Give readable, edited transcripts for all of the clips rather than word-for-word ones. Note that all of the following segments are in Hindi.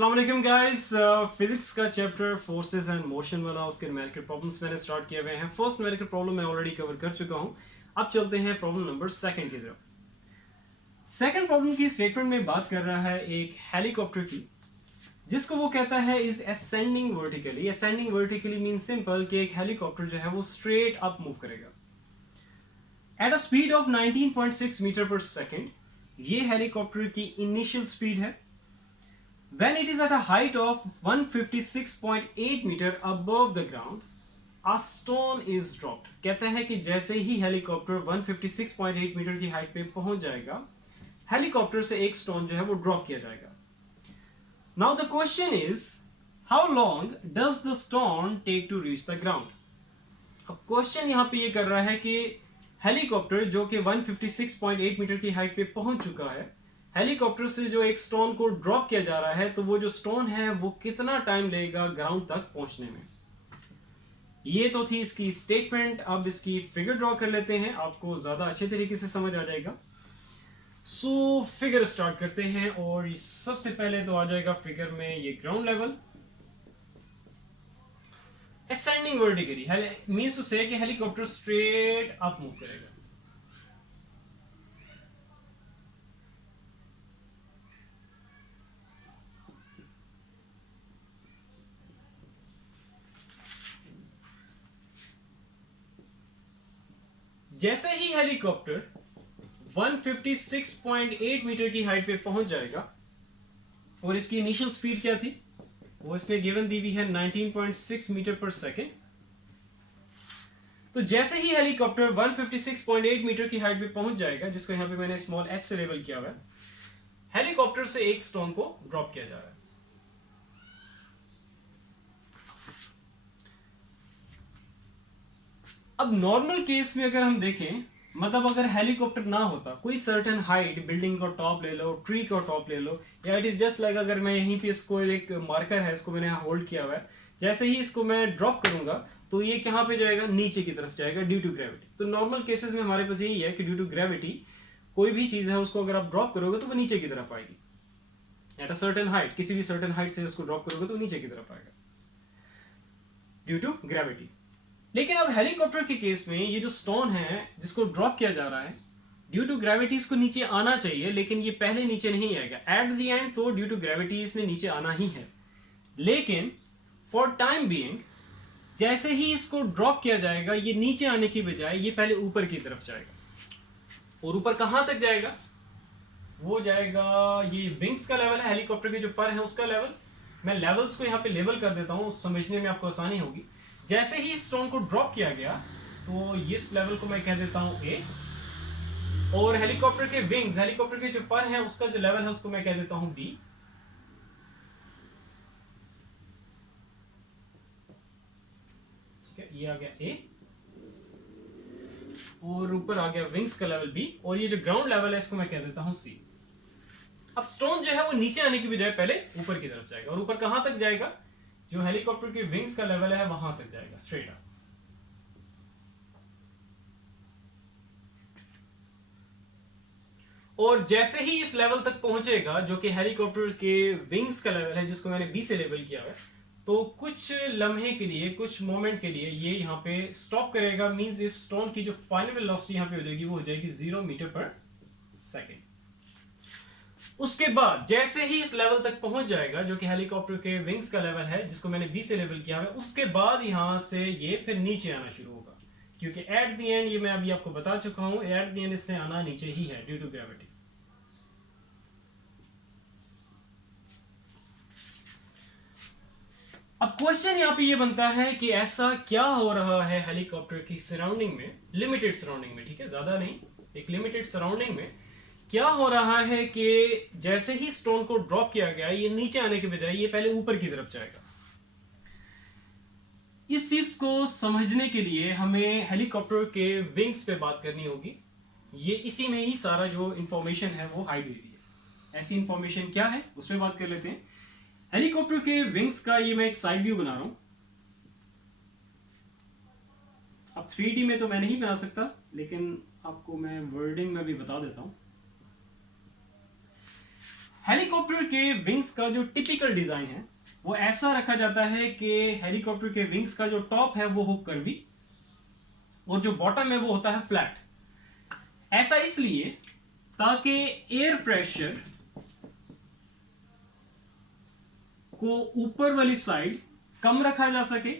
अस्सलाम वालेकुम गाइस। फिजिक्स का चैप्टर फोर्सेस एंड मोशन वाला उसके न्यूमेरिकल प्रॉब्लम्स मैंने स्टार्ट किए हुए हैं। फर्स्ट न्यूमेरिकल प्रॉब्लम मैं ऑलरेडी कवर कर चुका हूं। अब चलते हैं प्रॉब्लम नंबर सेकंड की तरफ। सेकंड प्रॉब्लम की स्टेटमेंट में बात कर रहा है एक हेलीकॉप्टर की, जिसको वो कहता है is ascending vertically. Ascending vertically mean simple कि एक हेलीकॉप्टर जो है वो स्ट्रेट अप मूव करेगा at a speed of 19.6 metre per second. ये हेलीकॉप्टर की इनिशियल स्पीड है। When it is at a height of 156.8 meter above the ground, a stone is dropped. कहता है कि जैसे ही हेलीकॉप्टर 156.8 मीटर की हाइट पे पहुंच जाएगा, हेलीकॉप्टर से एक स्टोन जो है वो ड्रॉप किया जाएगा। Now the question is, how long does the stone take to reach the ground? अब क्वेश्चन यहाँ पे ये कर रहा है कि हेलीकॉप्टर जो कि 156.8 मीटर की हाइट पे पहुंच चुका है, हेलीकॉप्टर से जो एक स्टोन को ड्रॉप किया जा रहा है, तो वो जो स्टोन है वो कितना टाइम लेगा ग्राउंड तक पहुंचने में। ये तो थी इसकी स्टेटमेंट। अब इसकी फिगर ड्रॉ कर लेते हैं, आपको ज्यादा अच्छे तरीके से समझ आ जाएगा। सो फिगर स्टार्ट करते हैं और सबसे पहले तो आ जाएगा फिगर में ये ground level. Ascending vertically means to say कि हेलीकॉप्टर स्ट्रेट अप मूव करेगा। जैसे ही हेलीकॉप्टर 156.8 मीटर की हाइट पे पहुंच जाएगा, और इसकी इनिशियल स्पीड क्या थी, वो इसने गिवन दी हुई है 19.6 मीटर पर सेकेंड। तो जैसे ही हेलीकॉप्टर 156.8 मीटर की हाइट पे पहुंच जाएगा, जिसको यहां पे मैंने स्मॉल एच से लेबल किया हुआ है, हेलीकॉप्टर से एक स्टोन को ड्रॉप किया जा रहा है। अब नॉर्मल केस में अगर हम देखें, मतलब अगर हेलीकॉप्टर ना होता, कोई सर्टेन हाइट, बिल्डिंग का टॉप ले लो, ट्री का टॉप ले लो, या इट इज जस्ट लाइक अगर मैं यहीं पे इसको एक मार्कर है, इसको मैंने होल्ड किया हुआ है, जैसे ही इसको मैं ड्रॉप करूंगा तो ये कहां पे जाएगा, नीचे की तरफ जाएगा ड्यू टू ग्रेविटी। तो नॉर्मल केसेस में हमारे पास यही है कि ड्यू टू ग्रेविटी कोई भी चीज है उसको अगर आप ड्रॉप करोगे तो वो नीचे की तरफ आएगी। एट अ सर्टेन हाइट, किसी भी सर्टेन हाइट से उसको ड्रॉप करोगे तो नीचे की तरफ आएगा ड्यू टू ग्रेविटी। लेकिन अब हेलीकॉप्टर के केस में ये जो स्टोन है जिसको ड्रॉप किया जा रहा है, ड्यू टू ग्रेविटी इसको नीचे आना चाहिए, लेकिन ये पहले नीचे नहीं आएगा। एट द एंड तो ड्यू टू ग्रेविटी इसने नीचे आना ही है, लेकिन फॉर टाइम बीइंग जैसे ही इसको ड्रॉप किया जाएगा, ये नीचे आने की बजाय ये पहले ऊपर की तरफ जाएगा। और ऊपर कहां तक जाएगा, वो जाएगा, ये विंग्स का लेवल है, हेलीकॉप्टर के जो पर है उसका लेवल। मैं लेवल्स को यहाँ पे लेबल कर देता हूँ, समझने में आपको आसानी होगी। जैसे ही स्टोन को ड्रॉप किया गया तो इस लेवल को मैं कह देता हूं ए, और हेलीकॉप्टर के विंग्स, हेलीकॉप्टर के जो पर है उसका जो लेवल है उसको मैं कह देता हूं बी। ठीक है, ये आ गया ए, और ऊपर आ गया विंग्स का लेवल बी, और ये जो ग्राउंड लेवल है इसको मैं कह देता हूं सी। अब स्टोन जो है वो नीचे आने की बजाय पहले ऊपर की तरफ जाएगा, और ऊपर कहां तक जाएगा, जो हेलीकॉप्टर के विंग्स का लेवल है वहां तक जाएगा, स्ट्रेट अप। और जैसे ही इस लेवल तक पहुंचेगा जो कि हेलीकॉप्टर के विंग्स का लेवल है, जिसको मैंने बी से लेबल किया है, तो कुछ लम्हे के लिए, कुछ मोमेंट के लिए ये यहां पे स्टॉप करेगा। मींस इस स्टोन की जो फाइनल वेलोसिटी यहां पे हो जाएगी वो हो जाएगी 0 मीटर पर सेकेंड। उसके बाद जैसे ही इस लेवल तक पहुंच जाएगा जो कि हेलीकॉप्टर के विंग्स का लेवल है, जिसको मैंने बी से लेबल किया है, उसके बाद यहां से ये फिर नीचे आना शुरू होगा, क्योंकि एट द एंड, ये मैं अभी आपको बता चुका हूं, एट द एंड इसने आना नीचे ही है ड्यू टू ग्रेविटी। अब क्वेश्चन यहां पे ये बनता है कि ऐसा क्या हो रहा है हेलीकॉप्टर की सराउंडिंग में, लिमिटेड सराउंडिंग में, ठीक है, ज्यादा नहीं, एक लिमिटेड सराउंडिंग में क्या हो रहा है कि जैसे ही स्टोन को ड्रॉप किया गया, ये नीचे आने के बजाय ये पहले ऊपर की तरफ जाएगा। इस चीज को समझने के लिए हमें हेलीकॉप्टर के विंग्स पे बात करनी होगी। ये इसी में ही सारा जो इंफॉर्मेशन है वो हाइड हुई है। ऐसी इंफॉर्मेशन क्या है उस पर बात कर लेते हैं। हेलीकॉप्टर के विंग्स का ये मैं एक साइड व्यू बना रहा हूं। अब 3D में तो मैं नहीं बना सकता, लेकिन आपको मैं वर्डिंग में भी बता देता हूं। हेलीकॉप्टर के विंग्स का जो टिपिकल डिजाइन है वो ऐसा रखा जाता है कि हेलीकॉप्टर के विंग्स का जो टॉप है वो हो कर्वी और जो बॉटम है वो होता है फ्लैट। ऐसा इसलिए ताकि एयर प्रेशर को ऊपर वाली साइड कम रखा जा सके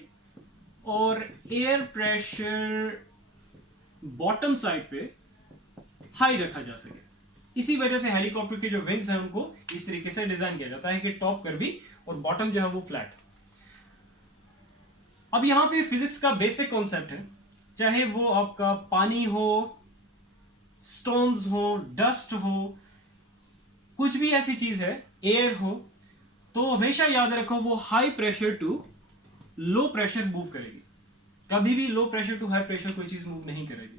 और एयर प्रेशर बॉटम साइड पे हाई रखा जा सके। इसी वजह से हेलीकॉप्टर के जो विंग्स हैं उनको इस तरीके से डिजाइन किया जाता है कि टॉप कर्वी और बॉटम जो है वो फ्लैट। अब यहां पे फिजिक्स का बेसिक कॉन्सेप्ट है, चाहे वो आपका पानी हो, स्टोन्स हो, डस्ट हो, कुछ भी ऐसी चीज है, एयर हो, तो हमेशा याद रखो वो high pressure to low pressure move करेगी। कभी भी low pressure to high pressure कोई चीज मूव नहीं करेगी।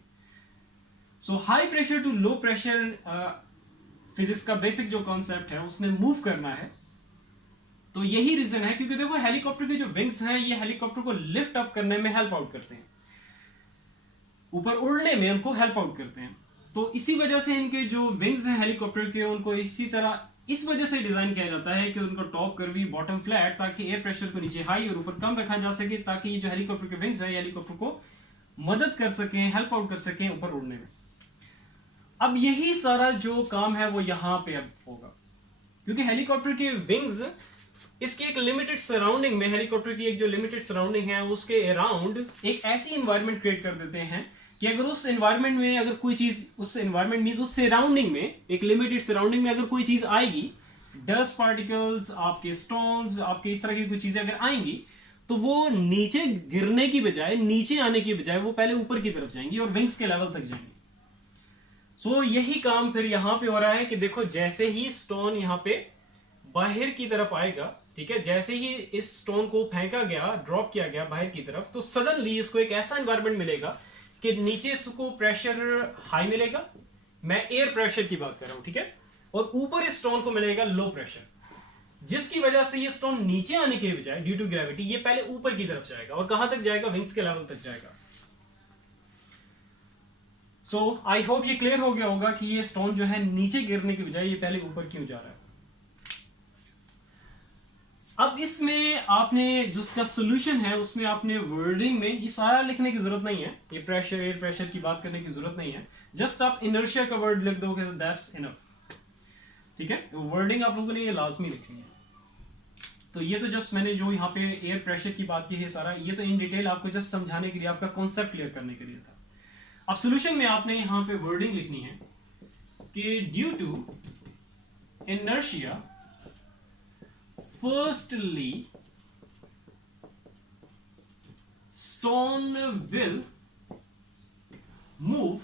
So high pressure to low pressure physics का बेसिक जो कॉन्सेप्ट है उसने मूव करना है। तो यही रीजन है, क्योंकि देखो हेलीकॉप्टर के जो विंग्स हैं ये हेलीकॉप्टर को लिफ्ट अप करने में हेल्प आउट करते हैं, ऊपर उड़ने में उनको हेल्प आउट करते हैं। तो इसी वजह से इनके जो विंग्स हैं हेलीकॉप्टर के उनको इसी तरह इस वजह से डिजाइन किया जाता है कि उनको टॉप कर्वी बॉटम फ्लैट, ताकि एयर प्रेशर को नीचे हाई और ऊपर कम रखा जा सके, ताकि ये जो हेलीकॉप्टर के विंग्स हैं हेलीकॉप्टर को मदद कर सकें, हेल्प आउट कर सकें ऊपर उड़ने में। अब यही सारा जो काम है वो यहां पे अब होगा, क्योंकि हेलीकॉप्टर के विंग्स इसकी एक लिमिटेड सराउंडिंग में, हेलीकॉप्टर की एक जो लिमिटेड सराउंडिंग है उसके अराउंड एक ऐसी एनवायरनमेंट क्रिएट कर देते हैं कि अगर उस एनवायरनमेंट में अगर कोई चीज, उस एनवायरनमेंट मींस उस सराउंडिंग में, एक लिमिटेड सराउंडिंग में अगर कोई चीज आएगी, डस्ट पार्टिकल्स, आपके स्टोन्स, आपके इस तरह की कोई चीजें अगर आएंगी, तो वो नीचे गिरने की बजाय, नीचे आने की बजाय वो पहले ऊपर की तरफ जाएंगी और विंग्स के लेवल तक जाएंगी। सो यही काम फिर यहां पे हो रहा है कि देखो जैसे ही स्टोन यहां पे बाहर की तरफ आएगा, ठीक है, जैसे ही इस स्टोन को फेंका गया, ड्रॉप किया गया बाहर की तरफ, तो सडनली इसको एक ऐसा एनवायरनमेंट मिलेगा कि नीचे इसको प्रेशर हाई मिलेगा, मैं एयर प्रेशर की बात कर रहा हूं, ठीक है, और ऊपर इस स्टोन को मिलेगा लो प्रेशर, जिसकी वजह से ये स्टोन नीचे आने के बजाय ड्यू टू ग्रेविटी ये पहले ऊपर की तरफ जाएगा और कहां तक जाएगा, विंग्स के लेवल तक जाएगा। सो आई होप ये क्लियर हो गया होगा कि ये स्टोन जो है नीचे गिरने की बजाय ये पहले ऊपर क्यों जा रहा है। अब इसमें आपने जिसका सोल्यूशन है उसमें आपने वर्डिंग में ये सारा लिखने की जरूरत नहीं है, ये प्रेशर एयर प्रेशर की बात करने की जरूरत नहीं है, जस्ट आप इनर्शिया का वर्ड लिख दोगे तो दैट्स इनफ, ठीक है। वर्डिंग आप लोगों ने ये लाजमी लिखनी है। तो ये तो जस्ट मैंने जो यहाँ पे एयर प्रेशर की बात की है सारा, ये तो इन डिटेल आपको जस्ट समझाने के लिए, आपका कॉन्सेप्ट क्लियर करने के लिए था। अब सोल्यूशन में आपने यहां पे वर्डिंग लिखनी है कि due to inertia firstly stone will move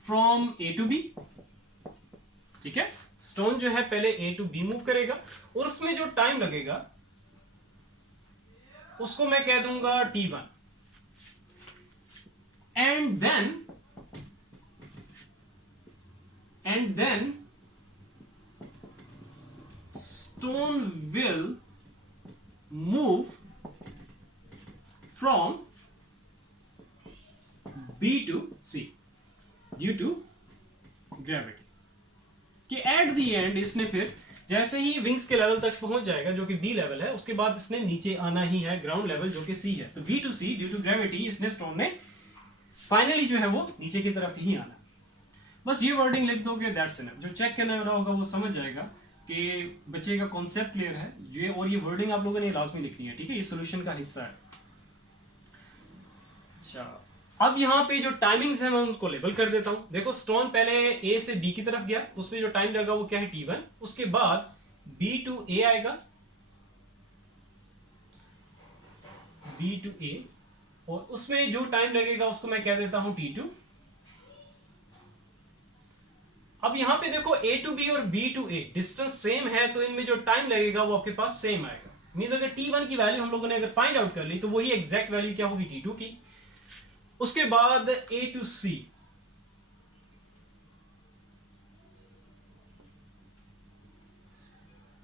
from A to B, ठीक है, स्टोन जो है पहले ए टू बी मूव करेगा और उसमें जो टाइम लगेगा उसको मैं कह दूंगा t1, and then stone will move from B to C due to gravity। कि एट द एंड इसने फिर जैसे ही विंग्स के लेवल तक पहुंच जाएगा जो कि बी लेवल है, उसके बाद इसने नीचे आना ही है ग्राउंड लेवल जो कि सी है, तो B to C due to gravity इसने स्टोन ने फाइनली जो है वो नीचे की तरफ ही आना। बस ये वर्डिंग लिख दोगे दैट्स इनफ। जो चेक करने वाला होगा वो समझ जाएगा कि बच्चे का कॉन्सेप्ट क्लियर है ये, और ये वर्डिंग आप लोगों ने लाजमी लिखनी है, ठीक है, ये सोल्यूशन का हिस्सा है। अच्छा, अब यहाँ पे जो टाइमिंग्स है मैं उसको लेबल कर देता हूं। देखो स्टोन पहले ए से बी की तरफ गया तो उसमें जो टाइम लगा वो क्या है t1, उसके बाद बी टू ए आएगा, बी टू ए, और उसमें जो टाइम लगेगा उसको मैं कह देता हूं t2। अब यहां पे देखो a टू b और b to a distance same है तो इनमें जो टाइम लगेगा वो आपके पास सेम आएगा। मींस अगर t1 की वैल्यू हम लोगों ने अगर फाइंड आउट कर ली तो वही एग्जैक्ट वैल्यू क्या होगी t2 की। उसके बाद a टू c,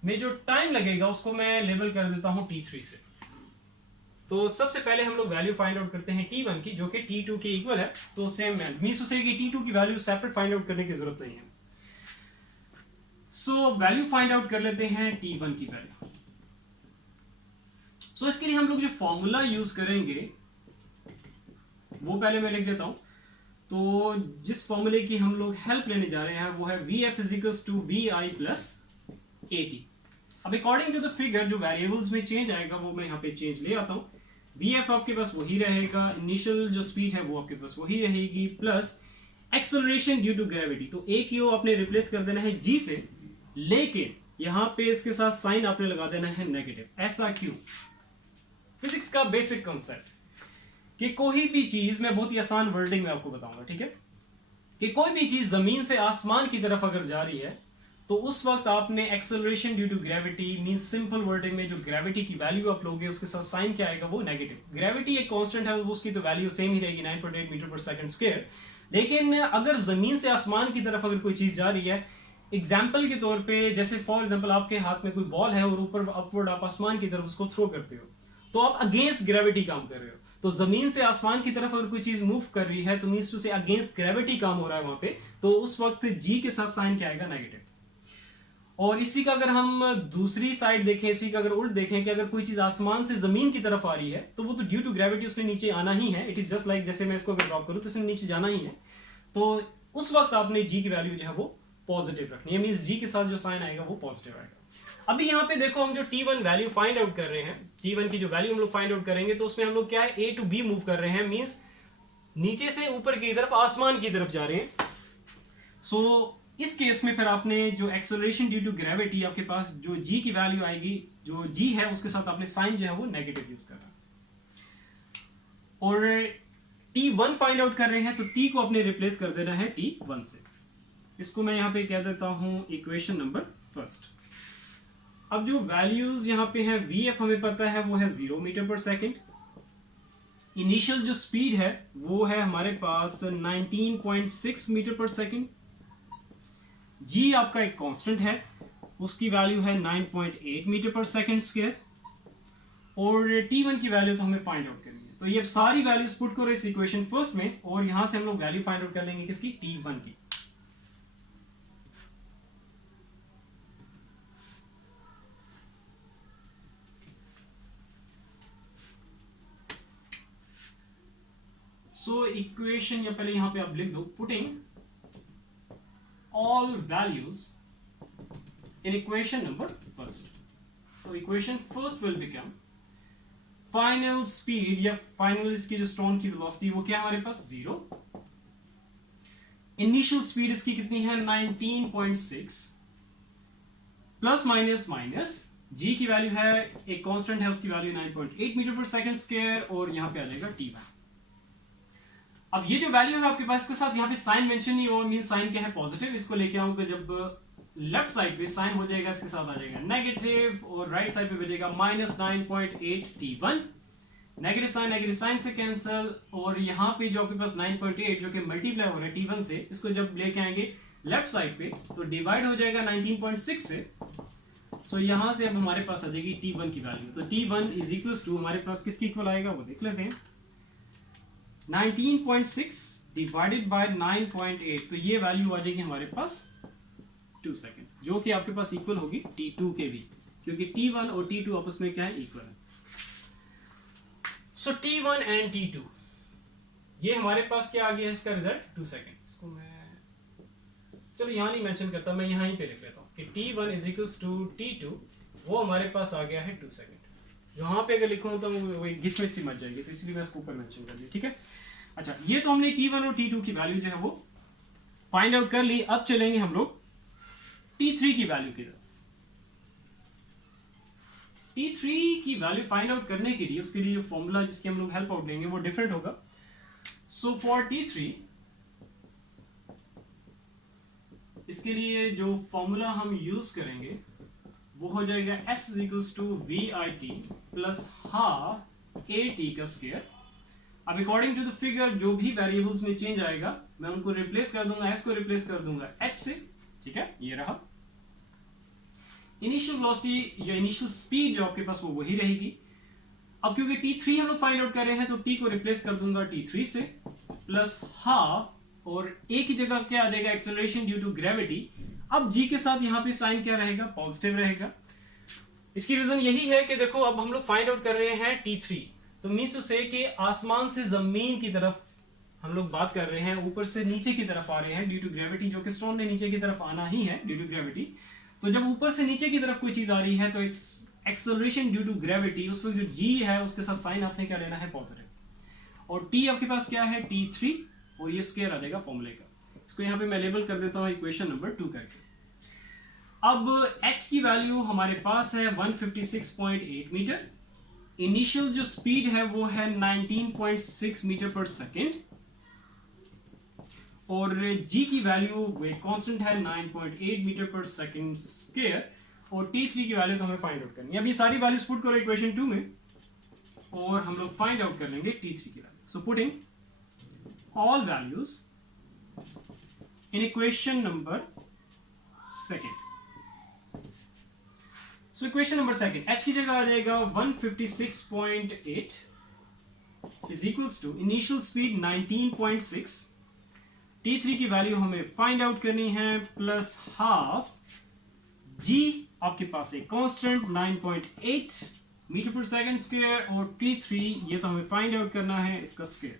में जो टाइम लगेगा उसको मैं लेबल कर देता हूं t3 से। तो सबसे पहले हम लोग वैल्यू फाइंड आउट करते हैं t1 की जो कि t2 के इक्वल है, तो सेम मींस उसे कि t2 की वैल्यू सेपरेट फाइंड आउट करने की जरूरत नहीं है। सो वैल्यू फाइंड आउट कर लेते हैं T1 की वैल्यू। सो इसके लिए हम लोग जो फॉर्मूला यूज करेंगे वो पहले मैं लिख देता हूं। तो जिस फॉर्मूले की हम लोग हेल्प लेने जा रहे हैं वो है VF equals to VI plus AT। अब अकॉर्डिंग टू द फिगर जो वेरिएबल्स में चेंज आएगा वो मैं यहाँ पे चेंज ले आता हूं। VF आपके पास वही रहेगा, इनिशियल जो स्पीड है वो आपके पास वही रहेगी, plus acceleration due to gravity. तो A की ओ आपने रिप्लेस कर देना है G से, लेकिन यहां पे इसके साथ साइन आपने लगा देना है नेगेटिव। ऐसा क्यों? फिजिक्स का बेसिक कॉन्सेप्ट कि कोई भी चीज, मैं बहुत ही आसान वर्डिंग में आपको बताऊंगा, ठीक है, कि कोई भी चीज जमीन से आसमान की तरफ अगर जा रही है तो उस वक्त आपने acceleration due to gravity means simple wording में जो ग्रेविटी की वैल्यू आप लोगे उसके साथ साइन क्या आएगा, वो नेगेटिव। ग्रेविटी एक कांस्टेंट है, उसकी तो वैल्यू सेम ही रहेगी 9.8 मीटर पर सेकंड स्क्वायर। लेकिन अगर जमीन से आसमान की तरफ अगर कोई चीज जा रही है, एग्जाम्पल के तौर पे जैसे फॉर एग्जाम्पल आपके हाथ में कोई बॉल है और ऊपर अपवर्ड आप आसमान की तरफ उसको थ्रो करते हो, तो आप अगेंस्ट ग्रेविटी काम कर रहे हो। तो जमीन से आसमान की तरफ अगर कोई चीज मूव कर रही है तो मींस टू से अगेंस्ट ग्रेविटी काम हो रहा है वहां पे, तो उस वक्त जी के साथ साइन क्या आएगा, नेगेटिव। और इसी का अगर हम दूसरी साइड देखें, इसी का अगर उल्ट देखें कि अगर कोई चीज आसमान से जमीन की तरफ आ रही है तो वो तो ड्यू टू ग्रेविटी उसने नीचे आना ही है। इट इज जस्ट लाइक जैसे मैं इसको अगर ड्रॉप करूं तो इसने नीचे जाना ही है। तो उस वक्त आपने जी की वैल्यू जो है वो पॉजिटिव रखनी है, मींस जी के साथ जो साइन आएगा वो पॉजिटिव आएगा। अभी यहाँ पे देखो हम जो T1 वैल्यू फाइंड आउट कर रहे हैं, T1 की जो वैल्यू हम लोग फाइंड आउट करेंगे तो उसमें हम लोग क्या है, A टू B मूव कर रहे हैं, मींस नीचे से ऊपर की तरफ आसमान की तरफ जा रहे हैं। सो इस केस में फिर आपने जो एक्सेलरेशन ड्यू टू ग्रेविटी आपके पास जो G की वैल्यू आएगी, जो G है उसके साथ आपने साइन जो है वो नेगेटिव यूज करना। और T1 फाइंड आउट कर रहे हैं तो T को आपने रिप्लेस कर देना है T1 से। इसको मैं यहां पे कह देता हूं इक्वेशन नंबर फर्स्ट। अब जो वैल्यूज यहां पे है, VF हमें पता है वो है 0 मीटर पर सेकेंड। इनिशियल जो स्पीड है वो है हमारे पास 19.6 मीटर पर सेकेंड। G आपका एक कांस्टेंट है, उसकी वैल्यू है 9.8 मीटर पर सेकेंड स्क्वायर। और T1 की वैल्यू तो हमें फाइंड आउट करनी है। तो ये सारी वैल्यूज पुट करो इस इक्वेशन फर्स्ट में और यहां से हम लोग वैल्यू फाइंड आउट कर लेंगे किसकी, T1 की। सो इक्वेशन या पहले यहां पे आप लिख दो, putting all values in equation number first. तो equation first will become final speed या फाइनल इसकी जो स्टोन की वेलोसिटी वो क्या है हमारे पास 0। इनिशियल स्पीड इसकी कितनी है 19.6 प्लस माइनस माइनस जी की वैल्यू है एक कांस्टेंट है, उसकी वैल्यू 9.8 मीटर पर सेकंड स्क्वायर और यहां पे आ जाएगा T1। अब ये जो वैल्यू है आपके पास इसके साथ यहाँ पे साइन मेंशन नहीं हुआ, मीन साइन क्या है पॉजिटिव। इसको लेके आऊंगा जब लेफ्ट साइड पे साइन हो जाएगा इसके साथ आ जाएगा नेगेटिव और राइट साइड पे बचेगा -9.8 T1। नेगेटिव साइन से कैंसिल और यहाँ पे जो आपके पास 9.8 जो कि मल्टीप्लाई हो रहा है T1 से, इसको जब लेके आएंगे लेफ्ट साइड पे तो डिवाइड हो जाएगा 19.6 से। सो यहां से अब हमारे पास आ जाएगी T1 की वैल्यू। तो T1 इज इक्वल टू हमारे पास किसके इक्वल आएगा वो देख लेते हैं, 19.6 डिवाइडेड बाय 9.8। तो ये वैल्यू आ जाएगी हमारे पास 2 सेकेंड, जो कि आपके पास इक्वल होगी T2 के भी, क्योंकि T1 और T2 आपस में क्या है, इक्वल है। सो T1 एंड T2 ये हमारे पास क्या आ गया है इसका रिजल्ट 2 सेकेंड। इसको मैं चलो यहां नहीं मेंशन करता, मैं यहां ही पे लिख लेता हूं कि T1 is equals to T2, वो हमारे पास आ गया है 2 सेकेंड। यहाँ पे अगर लिखूं तो वो गिचमिच सी मच जाएगी, तो इसलिए मैं इसको ऊपर मेंशन कर दिया, ठीक है। अच्छा, ये तो हमने T1 और T2 की वैल्यू जो है वो फाइंड आउट कर ली। अब चलेंगे हम लोग T3 की वैल्यू की तरफ। T3 की वैल्यू फाइंड आउट करने के लिए उसके लिए जो फॉर्मूला जिसकी हम लोग हेल्प आउट लेंगे वो डिफरेंट होगा। सो फॉर T3 इसके लिए जो फॉर्मूला हम यूज करेंगे वो हो जाएगा S is equals to VIT plus half AT का स्क्वायर। अब अकॉर्डिंग टू द फिगर जो भी वेरिएबल्स में चेंज आएगा मैं उनको रिप्लेस कर दूंगा, S को रिप्लेस कर दूंगा H से, ठीक है, ये रहा। इनिशियल वेलोसिटी या इनिशियल स्पीड जो आपके पास वो वही रहेगी। अब क्योंकि T3 हम लोग फाइंड आउट कर रहे हैं तो T को रिप्लेस कर दूंगा T3 से प्लस हाफ और A की जगह क्या आ जाएगा, एक्सेलरेशन ड्यू टू ग्रेविटी। अब g के साथ यहाँ पे साइन क्या रहेगा, पॉजिटिव रहेगा। इसकी रीजन यही है कि देखो अब हम लोग फाइंड आउट कर रहे हैं T3, तो मीन्स टू से कि आसमान से जमीन की तरफ हम लोग बात कर रहे हैं, ऊपर से नीचे की तरफ आ रहे हैं ड्यू टू ग्रेविटी, जो कि स्टोन ने नीचे की तरफ आना ही है ड्यू टू ग्रेविटी। तो जब ऊपर से नीचे की तरफ कोई चीज आ रही है तो एक्सेलरेशन ड्यू टू ग्रेविटी, उस वक्त जो g है उसके साथ साइन आपने क्या लेना है, पॉजिटिव। और t आपके पास क्या है, T3, और ये स्क्वायर आ जाएगा फॉर्मूले का। इसको यहाँ पे मैं लेबल कर देता हूँ इक्वेशन नंबर 2 करके। अब h की वैल्यू हमारे पास है 156.8 मीटर, इनिशियल जो स्पीड है वो है 19.6 मीटर पर सेकेंड, और g की वैल्यू वे कांस्टेंट है 9.8 मीटर पर सेकेंड स्क्वायर, और T3 की वैल्यू तो हमें फाइंड आउट करनी है। अब ये सारी वैल्यूज पुट करो इक्वेशन 2 में और हम लोग फाइंड आउट कर लेंगे T3 की value. So putting all values in equation number second. So equation number second, h की जगह आ जाएगा 156.8 is equals to initial speed 19.6, T3 की वैल्यू हमें फाइंड आउट करनी है, प्लस हाफ g आपके पास एक कांस्टेंट 9.8 मीटर पर सेकंड स्क्वायर, और T3 ये तो हमें फाइंड आउट करना है इसका स्क्वायर।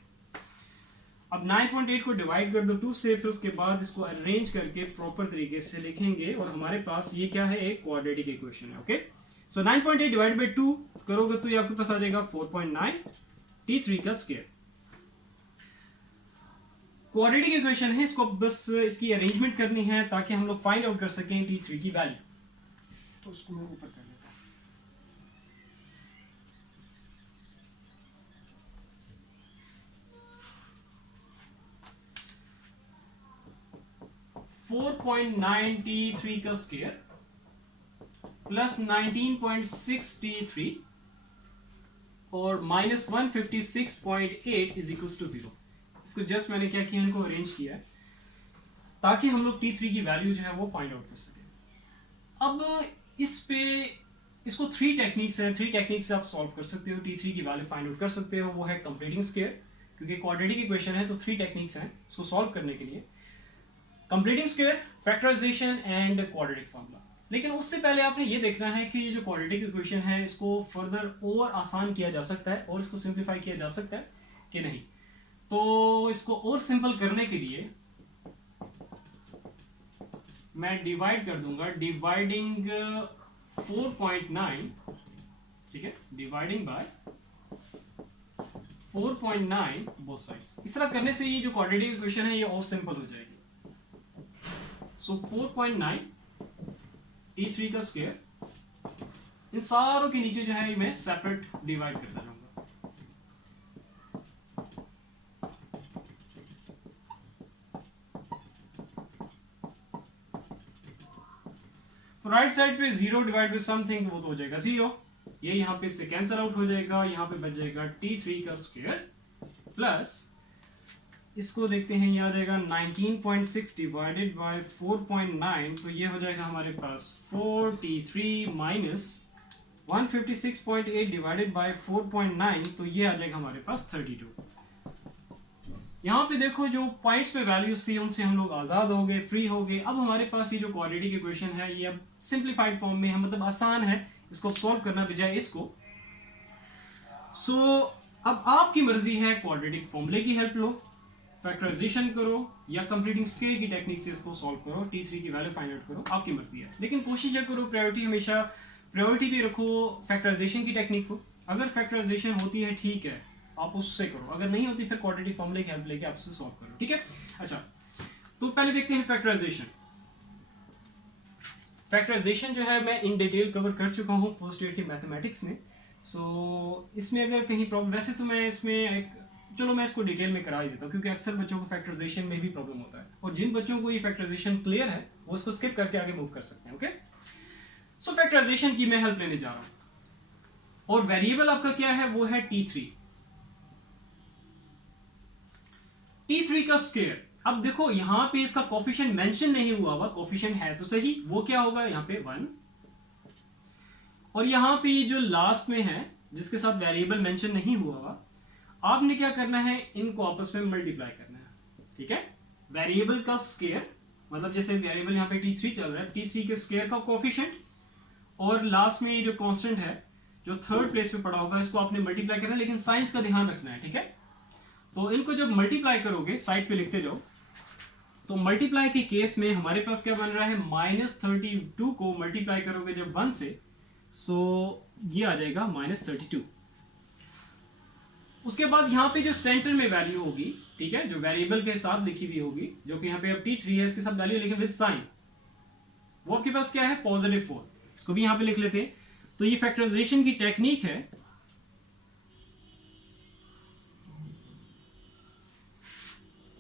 अब 9.8 को डिवाइड कर दो 2 से, फिर उसके बाद इसको अरेंज करके प्रॉपर तरीके से लिखेंगे, और हमारे पास ये क्या है, एक क्वाड्रेटिक इक्वेशन है। ओके, सो 9.8 डिवाइड बाय 2 करोगे तो ये आपके पास आ जाएगा 4.9 T3 का स्क्वायर। क्वाड्रेटिक इक्वेशन है, इसको बस इसकी अरेंजमेंट करनी है ताकि हम लोग फाइंड आउट कर सकें T3 की वैल्यू। तो उसको मैं ऊपर कर लेता हूं। T3 का स्क्वायर प्लस 19.6 T3 और माइनस 156.8 इज इक्वल टू 0। इसको जस्ट मैंने क्या किया, इनको अरेंज किया है ताकि हम लोग T3 की वैल्यू जो है वो फाइंड आउट कर सकें। अब इस पे इसको 3 टेक्निक्स हैं, 3 टेक्निक्स से आप सॉल्व कर सकते हो, T3 की वैल्यू फाइंड आउट कर सकते हो। वो है कंप्लीटिंग स्क्वायर, क्योंकि क्वाड्रेटिक इक्वेशन है तो 3 टेक्निक्स हैं इसको सॉल्व करने के लिए, completing square, factorisation and quadratic formula. लेकिन उससे पहले आपने ये देखना है कि ये जो क्वाड्रेटिक इक्वेशन है इसको फर्दर और आसान किया जा सकता है और इसको सिंप्लीफाई किया जा सकता है कि नहीं। तो इसको और सिंपल करने के लिए मैं डिवाइड कर दूंगा, डिवाइडिंग 4.9, ठीक है, डिवाइडिंग बाय 4.9 बोथ साइड्स। इस तरह करने से ये जो क्वाड्रेटिक इक्वेशन है ये और सिंपल हो जाएगी। सो 4.9 T3 का स्क्वायर, इन सारों के नीचे जो है मैं सेपरेट डिवाइड करता जाऊंगा। तो राइट साइड पे 0 डिवाइड बाय समथिंग, वो तो हो जाएगा 0, ये यहां पे से कैंसिल आउट हो जाएगा, यहां पे बच जाएगा T3 का स्क्वायर प्लस इसको देखते हैं, ये आ जाएगा 19.6 डिवाइडेड बाय 4.9, तो ये हो जाएगा हमारे पास 4T3 माइनस 156.8 डिवाइडेड बाय 4.9, तो ये आ जाएगा हमारे पास 32। यहाँ पे देखो जो पॉइंट्स पे वैल्यूज थी उनसे हम लोग आजाद हो गए, फ्री हो गए। अब हमारे पास ये जो क्वाड्रेटिक इक्वेशन है ये अब सिंप्लीफाइड फॉर्म में है, मतलब आसान है इसको सॉल्व करना बजाय इसको। सो अब आपकी मर्जी है, क्वाड्रेटिक फॉर्मूले की हेल्प लो, फैक्टराइजेशन करो, या कंप्लीटिंग स्क्वायर की टेक्निक से इसको सॉल्व करो, T3 की वैल्यू फाइंड आउट करो, आपकी मर्जी है। लेकिन कोशिश करो प्रायोरिटी हमेशा प्रायोरिटी भी रखो फैक्टराइजेशन की टेक्निक को। अगर फैक्टराइजेशन होती है ठीक है आप उससे करो, अगर नहीं होती फिर क्वाड्रेटिक फॉर्मूले की हेल्प लेके आप उससे सॉल्व करो, ठीक है। अच्छा, तो पहले देखते हैं फैक्टराइजेशन। फैक्टराइजेशन जो है मैं इन डिटेल कवर कर चुका हूँ फर्स्ट ईयर की मैथमेटिक्स में। सो इसमें अगर कहीं प्रॉब्लम, वैसे तो मैं इसमें एक, चलो मैं इसको डिटेल में करा ही देता हूँ क्योंकि अक्सर बच्चों को फैक्टराइजेशन में भी प्रॉब्लम होता है, और जिन बच्चों को ये फैक्टराइजेशन क्लियर है वो इसको स्किप करके आगे मूव कर सकते हैं। ओके, सो फैक्टराइजेशन की मैं हेल्प लेने जा रहा हूँ, और वेरिएबल आपका क्या है, वो है T3 का स्क्वायर। अब देखो यहां पे इसका कोफिशिएंट मेंशन नहीं हुआ हुआ, कोफिशिएंट है तो सही, वो क्या होगा यहाँ पे 1, और यहां पे जो लास्ट में है जिसके साथ वेरिएबल मेंशन नहीं हुआ हुआ, आपने क्या करना है, इनको आपस में मल्टीप्लाई करना है, ठीक है। वेरिएबल का स्क्वायर मतलब जैसे वेरिएबल यहाँ पे t3 चल रहा है, t3 के स्क्वायर का कोफिशिएंट और लास्ट में ये जो कांस्टेंट है जो थर्ड प्लेस पे पड़ा होगा इसको आपने मल्टीप्लाई करना है, लेकिन साइंस का ध्यान रखना है, ठीक है। तो इनको जब मल्टीप्लाई करोगे, साइड पे लिखते जाओ, तो मल्टीप्लाई के केस में हमारे पास क्या बन रहा है, -32 को मल्टीप्लाई करोगे जब 1 से, सो ये आ जाएगा -32। उसके बाद यहाँ पे जो सेंटर में वैल्यू होगी, ठीक है, जो वेरिएबल के साथ लिखी हुई होगी, जो कि यहाँ पे अब t3 है, इसके साथ वैल्यू लेकिन विद साइन, वो आपके पास क्या है, +4। इसको भी यहाँ पे लिख लेते हैं। तो ये फैक्टराइजेशन की टेक्निक है।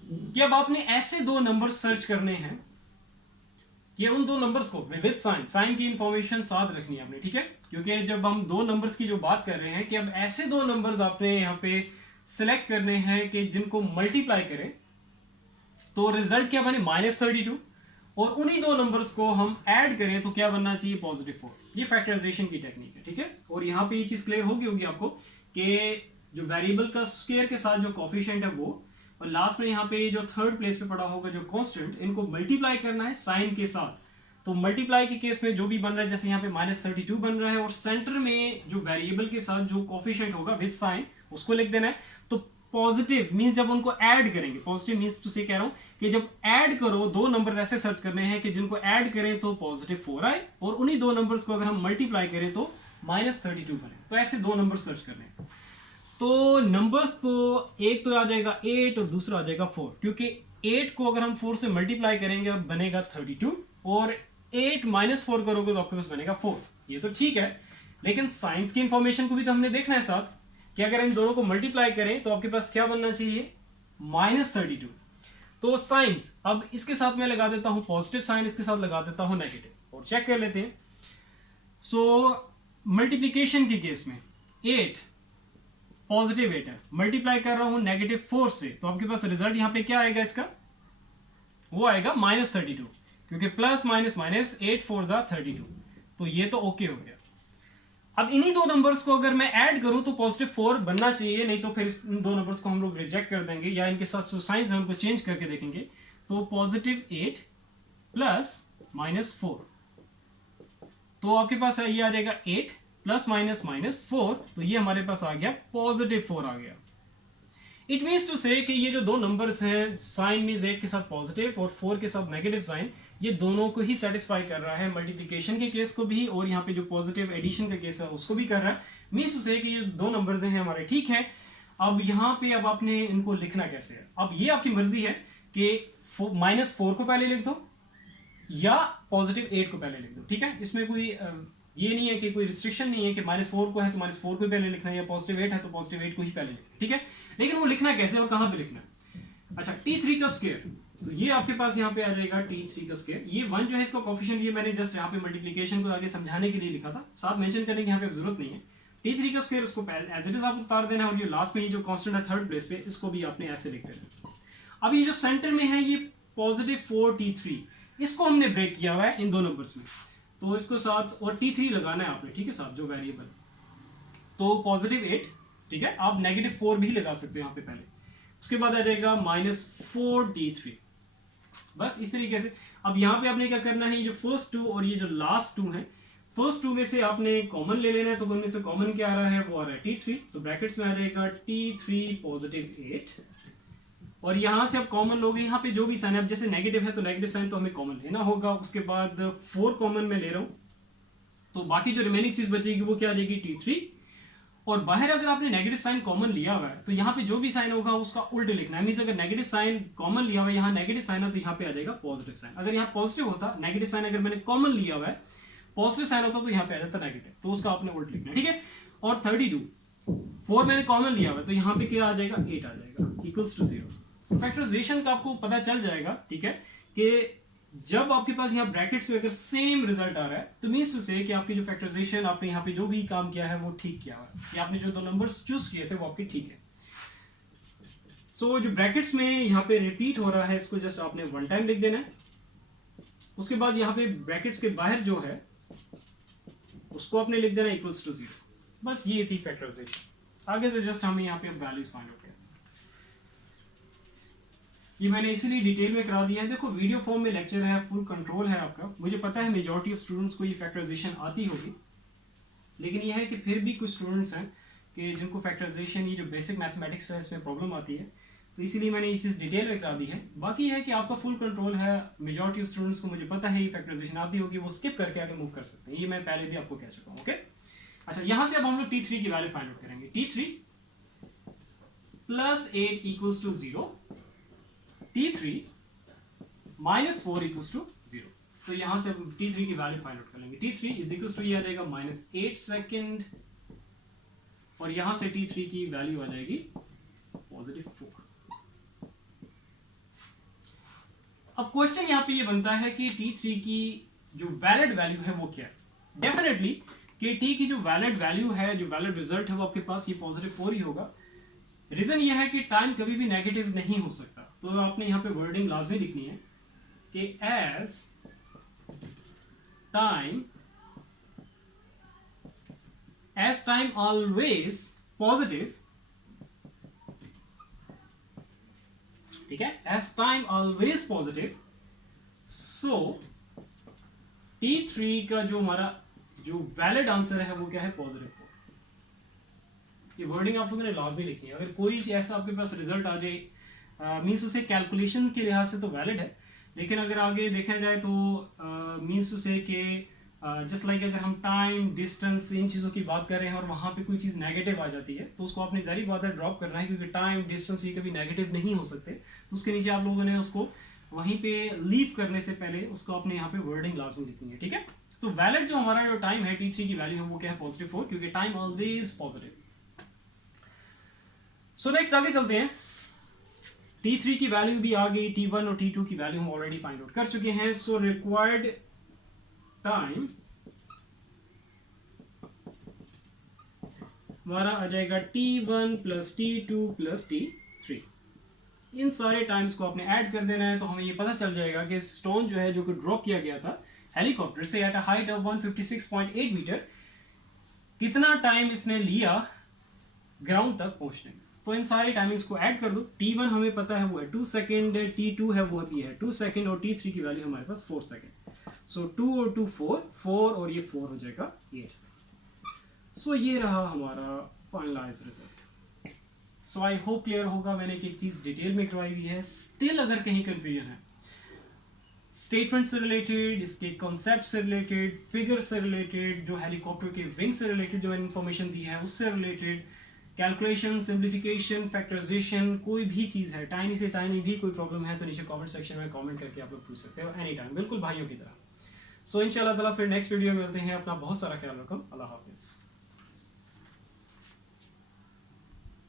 कि अब आपने ऐसे दो नंबर सर्च करने हैं, ये उन दो नंबर्स को विद साइन, साइन की इंफॉर्मेशन साथ रखनी है आपने, ठीक है। क्योंकि जब हम दो नंबर्स की जो बात कर रहे हैं कि अब ऐसे दो नंबर्स आपने यहाँ पे सिलेक्ट करने हैं कि जिनको मल्टीप्लाई करें तो रिजल्ट क्या बने, -32, और उन्हीं दो नंबर्स को हम ऐड करें तो क्या बनना चाहिए, +4। ये फैक्टराइजेशन की टेक्निक है, ठीक है। और यहाँ पे ये चीज क्लियर होगी आपको कि जो वेरिएबल का स्क्वायर के साथ जो कोफिशिएंट है वो, और लास्ट में यहाँ पे जो थर्ड प्लेस पे पड़ा होगा जो कांस्टेंट, इनको मल्टीप्लाई करना है साइन के साथ। तो मल्टीप्लाई के केस में जो भी बन रहा है, जैसे यहाँ पे -32 बन रहा है, और सेंटर में जो वेरिएबल के साथ जो कोफिशिएंट होगा विद साइन उसको लिख देना है। तो पॉजिटिव मींस जब उनको ऐड करेंगे, पॉजिटिव मींस टू से कह रहा हूं कि जब ऐड करो, दो नंबर ऐसे सर्च करने हैं कि जिनको ऐड करें तो +4 आए, और उन्हीं दो नंबर्स को अगर हम मल्टीप्लाई करें तो -32 बने। तो ऐसे दो नंबर सर्च करने हैं। तो नंबर्स तो एक तो आ जाएगा 8 और दूसरा आ जाएगा 4, क्योंकि 8 को अगर हम 4 से मल्टीप्लाई करेंगे अब बनेगा 32, और 8 -4 करोगे तो आपके पास बनेगा 4। ये तो ठीक है, लेकिन साइंस की इंफॉर्मेशन को भी तो हमने देखना है साथ, कि अगर इन दोनों को मल्टीप्लाई करें तो आपके पास क्या बनना चाहिए, -32। तो साइंस, अब इसके साथ मैं लगा देता हूं पॉजिटिव साइन, इसके साथ लगा देता हूं नेगेटिव, और चेक कर लेते हैं। सो मल्टीप्लीकेशन के केस में 8 +8 है, मल्टीप्लाई कर रहा हूं -4 से, तो आपके पास रिजल्ट यहां पे क्या आएगा, इसका वो आएगा -32, क्योंकि प्लस माइनस माइनस 8 4 32। तो ये तो ओके हो गया। अब इन्हीं दो नंबर्स को अगर मैं ऐड करूं तो +4 बनना चाहिए, नहीं तो फिर इन दो नंबर्स को हम लोग रिजेक्ट कर देंगे, या इनके साथ जो साइंस है उनको चेंज करके देखेंगे। तो +8 प्लस -4, तो आपके पास ये आ जाएगा 8 प्लस माइनस -4, तो ये हमारे पास आ गया +4 आ गया। इट मीन्स टू से कि ये जो दो नंबर्स हैं, साइन मीन्स 8 के साथ पॉजिटिव और 4 के साथ नेगेटिव साइन, ये दोनों को ही सेटिस्फाई कर रहा है, मल्टीप्लिकेशन के केस को भी और यहाँ पे जो पॉजिटिव एडिशन का केस है उसको भी कर रहा है। मीन्स टू से कि ये दो नंबर्स हैं हमारे, ठीक है। अब यहाँ पे अब आपने इनको लिखना कैसे है, अब ये आपकी मर्जी है कि -4 को पहले लिख दो या +8 को पहले लिख दो, ठीक है। इसमें कोई ये नहीं है कि कोई रिस्ट्रिक्शन नहीं है कि -4 को है तो -4 को ही पहले लिखना है, या +8 है तो +8 को ही पहले लिखना है, ठीक है। लेकिन वो लिखना कैसे और कहां पे लिखना है। अच्छा, t3 का स्क्वायर, तो ये आपके पास यहाँ पे आ जाएगा t3 का स्क्वायर। ये 1 जो है इसका कोफिशिएंट, ये मैंने जस्ट यहाँ पे मल्टीप्लिकेशन को आगे समझाने के लिए लिखा था, साथ मेंशन करने की यहाँ पे जरूरत नहीं है। t3 का स्क्वायर उसको एज इट इज आप उतार देना है, और ये लास्ट में ये जो कांस्टेंट है थर्ड प्लेस पे, इसको भी आपने ऐसे लिख देना। अब ये जो सेंटर में है ये +4 t3, इसको हमने ब्रेक किया हुआ है इन दो नंबर्स में, तो इसको साथ और t3 लगाना है आपने, ठीक है, साथ जो वेरिएबल, तो +8, ठीक है। आप -4 भी लगा सकते हो यहाँ पे पहले, उसके बाद आ जाएगा -4 t3, बस इस तरीके से। अब यहाँ पे आपने क्या करना है, ये जो फर्स्ट 2 और ये जो लास्ट 2 है, फर्स्ट 2 में से आपने कॉमन ले लेना है, तो उनमें से कॉमन क्या आ रहा है, वो आ रहा है t3, तो ब्रैकेट्स में आ जाएगा t3 +8, और यहां से आप कॉमन लोगे, यहाँ पे जो भी साइन है, अब जैसे नेगेटिव है तो नेगेटिव साइन तो हमें कॉमन लेना होगा। उसके बाद 4 कॉमन में ले रहा हूं, तो बाकी जो रिमेनिंग चीज बचेगी वो क्या आ जाएगी, t3। और बाहर अगर आपने नेगेटिव साइन कॉमन लिया हुआ है तो यहाँ पे जो भी साइन होगा उसका उल्ट लिखना है। मींस अगर नेगेटिव साइन कॉमन लिया हुआ है, यहाँ नेगेटिव साइन है तो यहाँ पे आ जाएगा पॉजिटिव साइन। अगर यहाँ पॉजिटिव होता, नेगेटिव साइन अगर मैंने कॉमन लिया हुआ है, पॉजिटिव साइन होता तो यहाँ पे आ जाता नेगेटिव, तो उसका आपने उल्ट लिखना है, ठीक है। और 32, 4 मैंने कॉमन लिया हुआ है तो यहाँ पे क्या आ जाएगा, 8 आ जाएगा, इक्वल्स टू 0। फैक्टराइजेशन का आपको पता चल जाएगा, ठीक है, कि जब आपके पास यहाँ ब्रैकेट्स में अगर सेम रिजल्ट आ रहा है तो मींस टू से कि आपकी जो फैक्टराइजेशन आपने यहाँ पे जो भी काम किया है वो ठीक किया है, कि आपने जो दो नंबर्स चूज किए थे वो आपके ठीक है। सो जो ब्रैकेट्स में यहाँ पे रिपीट हो रहा है इसको जस्ट आपने 1 टाइम लिख देना है। उसके बाद यहाँ पे ब्रैकेट्स के बाहर जो है उसको आपने लिख देना इक्वल्स टू 0। बस ये थी फैक्टराइजेशन। आगे से जस्ट हमें यहाँ पे वैल्यूज फाइंड आउट करना। ये मैंने इसीलिए डिटेल में करा दिया है। देखो वीडियो फॉर्म में लेक्चर है, फुल कंट्रोल है आपका। मुझे पता है मेजॉरिटी ऑफ स्टूडेंट्स को ये फैक्टराइजेशन आती होगी, लेकिन ये है कि फिर भी कुछ स्टूडेंट्स हैं कि जिनको फैक्टराइजेशन, ये जो बेसिक मैथमेटिक्स है, इसमें प्रॉब्लम आती है, तो इसीलिए मैंने ये चीज़ डिटेल में करा दी है। बाकी है कि आपका फुल कंट्रोल है, मेजॉरिटी ऑफ स्टूडेंट्स को मुझे पता है ये फैक्टराइजेशन आती होगी, वो स्किप करके आगे मूव कर सकते हैं। ये मैं पहले भी आपको कह चुका हूँ। ओके, अच्छा, यहाँ से अब हम लोग T3 की वैल्यू फाइंड आउट करेंगे। T3 plus 8 equals to 0, T3 minus 4 equals to 0। तो यहां से हम T3 की वैल्यू फाइंड आउट कर लेंगे। T3 इज इक्वल्स टू ये आ जाएगा माइनस 8 सेकेंड, और यहां से T3 की वैल्यू आ जाएगी पॉजिटिव 4। अब क्वेश्चन यहां पे ये बनता है कि T3 की जो वैलिड वैल्यू है वो क्या है। डेफिनेटली कि T की जो वैलिड वैल्यू है, जो वैलिड रिजल्ट है, वो आपके पास ये पॉजिटिव 4 ही होगा। रीजन ये है कि टाइम कभी भी नेगेटिव नहीं हो सकता, तो आपने यहां पे वर्डिंग लाजमी लिखनी है कि एज टाइम ऑलवेज पॉजिटिव, ठीक है, एज टाइम ऑलवेज पॉजिटिव, सो T3 का जो हमारा जो वैलिड आंसर है वो क्या है, पॉजिटिव 4। ये वर्डिंग आप लोगों ने लाजमी लिखनी है। अगर कोई ऐसा आपके पास रिजल्ट आ जाए, मीन्स उसे कैलकुलेशन के लिहाज से तो वैलिड है, लेकिन अगर आगे देखा जाए तो मीन्स उसे कि जस्ट लाइक अगर हम टाइम, डिस्टेंस, इन चीज़ों की बात कर रहे हैं और वहाँ पे कोई चीज़ नेगेटिव आ जाती है, तो उसको आपने जारी बात है ड्रॉप करना है, क्योंकि टाइम, डिस्टेंस ये कभी नेगेटिव नहीं हो सकते। तो उसके नीचे आप लोगों ने उसको वहीं पे लीव करने से पहले उसको आपने यहाँ पे वर्डिंग लाजमी लिखनी है, ठीक है। तो वैलिड जो हमारा जो टाइम है T3 की वैल्यू है वो क्या है, पॉजिटिव 4, क्योंकि time always positive. So next आगे चलते हैं। T3 की वैल्यू भी आ गई, T1 और T2 की वैल्यू हम ऑलरेडी फाइंड आउट कर चुके हैं। सो रिक्वायर्ड टाइम हमारा आ जाएगा T1 plus T2 plus T3। इन सारे टाइम्स को आपने ऐड कर देना है, तो हमें ये पता चल जाएगा कि स्टोन जो है जो कि ड्रॉप किया गया था हेलीकॉप्टर से at a height of 156.8 metre, कितना टाइम इसने लिया ग्राउंड तक पहुंचने में। तो इन सारे टाइमिंग्स को ऐड कर दो। T1 हमें पता है वो है 2 सेकेंड, T2 है वो भी है 2 सेकेंड, और T3 की वैल्यू हमारे पास 4 सेकेंड। सो 2 और 2 4 और ये 4 हो जाएगा 8 सेकेंड। सो ये रहा हमारा finalise result. So I hope clear होगा। मैंने एक चीज़ डिटेल में करवाई हुई है। स्टिल अगर कहीं कंफ्यूजन है स्टेटमेंट से रिलेटेड, इसके कॉन्सेप्ट से रिलेटेड, फिगर से रिलेटेड, जो हेलीकॉप्टर के विंग से रिलेटेड जो मैंने इन्फॉर्मेशन दी है उससे रिलेटेड, कैलकुलेशन, सिंप्लीफिकेशन, फैक्टराइजेशन, कोई भी चीज़ है, टाइनी से टाइनी भी कोई प्रॉब्लम है, तो नीचे कमेंट सेक्शन में कमेंट करके आप लोग पूछ सकते हो एनी टाइम, बिल्कुल भाइयों की तरह। सो इंशाल्लाह ताला फिर नेक्स्ट वीडियो में मिलते हैं। अपना बहुत सारा ख्याल रखो। अल्लाह हाफिज़।